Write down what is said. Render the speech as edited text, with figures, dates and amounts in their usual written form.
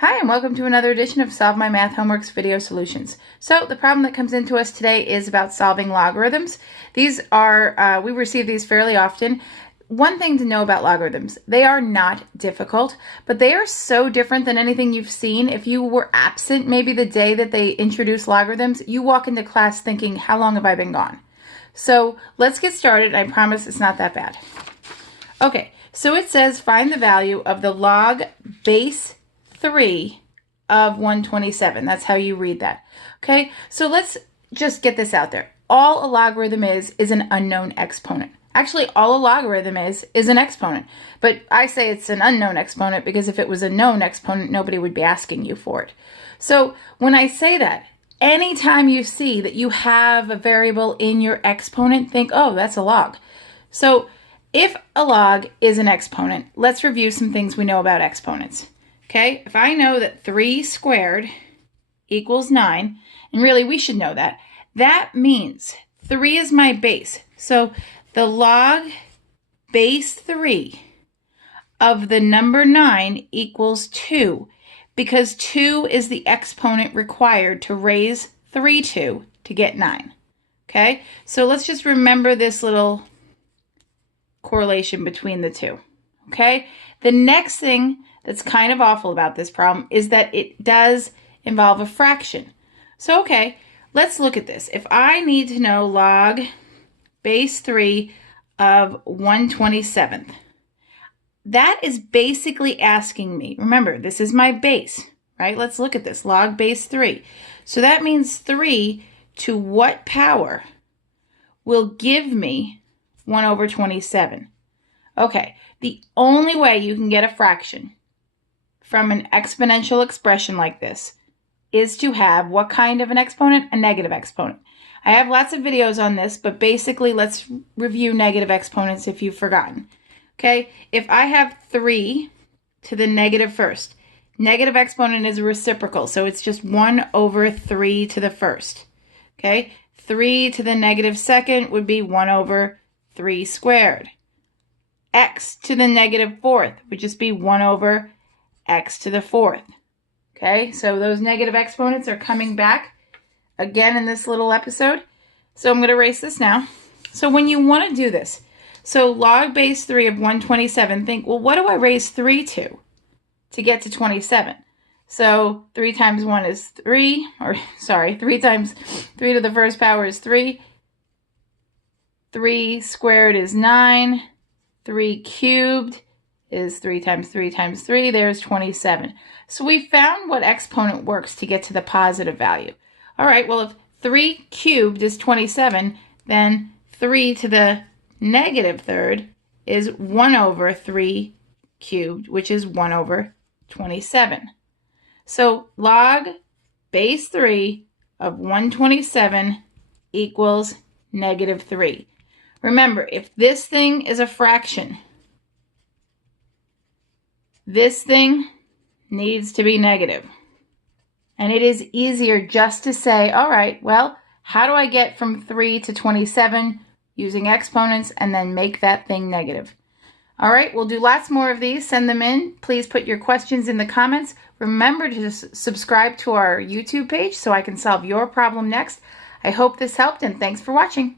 Hi, and welcome to another edition of Solve My Math Homework's Video Solutions. So the problem that comes into us today is about solving logarithms. These are, we receive these fairly often. One thing to know about logarithms, they are not difficult, but they are so different than anything you've seen. If you were absent maybe the day that they introduced logarithms, you walk into class thinking, how long have I been gone? So let's get started. I promise it's not that bad. Okay, so it says find the value of the log base 3 of 127. That's how you read that. Okay, so let's just get this out there. All a logarithm is an unknown exponent. Actually, all a logarithm is an exponent. But I say it's an unknown exponent because if it was a known exponent, nobody would be asking you for it. So when I say that, anytime you see that you have a variable in your exponent, think, oh, that's a log. So if a log is an exponent, let's review some things we know about exponents. Okay, if I know that 3 squared equals 9, and really we should know that, that means 3 is my base. So the log base 3 of the number 9 equals 2, because 2 is the exponent required to raise 3 to get 9. Okay, so let's just remember this little correlation between the two. Okay, the next thing that's kind of awful about this problem is that it does involve a fraction. So, okay, let's look at this. If I need to know log base 3 of 1/27th, that is basically asking me, remember, this is my base, right? Let's look at this, log base 3. So that means 3 to what power will give me 1/27? Okay, the only way you can get a fraction from an exponential expression like this is to have what kind of an exponent? A negative exponent. I have lots of videos on this, but basically let's review negative exponents if you've forgotten. Okay, if I have 3 to the negative first, negative exponent is a reciprocal, so it's just 1/3 to the first. Okay, 3 to the negative second would be 1/3 squared. X to the negative fourth would just be 1/x to the fourth. Okay, so those negative exponents are coming back again in this little episode. So I'm going to erase this now. So when you want to do this, so log base 3 of 127, think, well, what do I raise 3 to get to 27? So 3 times 1 is 3, or sorry, 3 times 3 to the first power is 3. 3 squared is 9. 3 cubed is 3 times 3 times 3. There's 27. So we found what exponent works to get to the positive value. All right, well, if 3 cubed is 27, then 3 to the negative third is 1/3 cubed, which is 1/27. So log base 3 of 127 equals -3. Remember, if this thing is a fraction, this thing needs to be negative. And it is easier just to say, all right, well, how do I get from 3 to 27 using exponents and then make that thing negative? All right, we'll do lots more of these. Send them in. Please put your questions in the comments. Remember to subscribe to our YouTube page so I can solve your problem next. I hope this helped, and thanks for watching.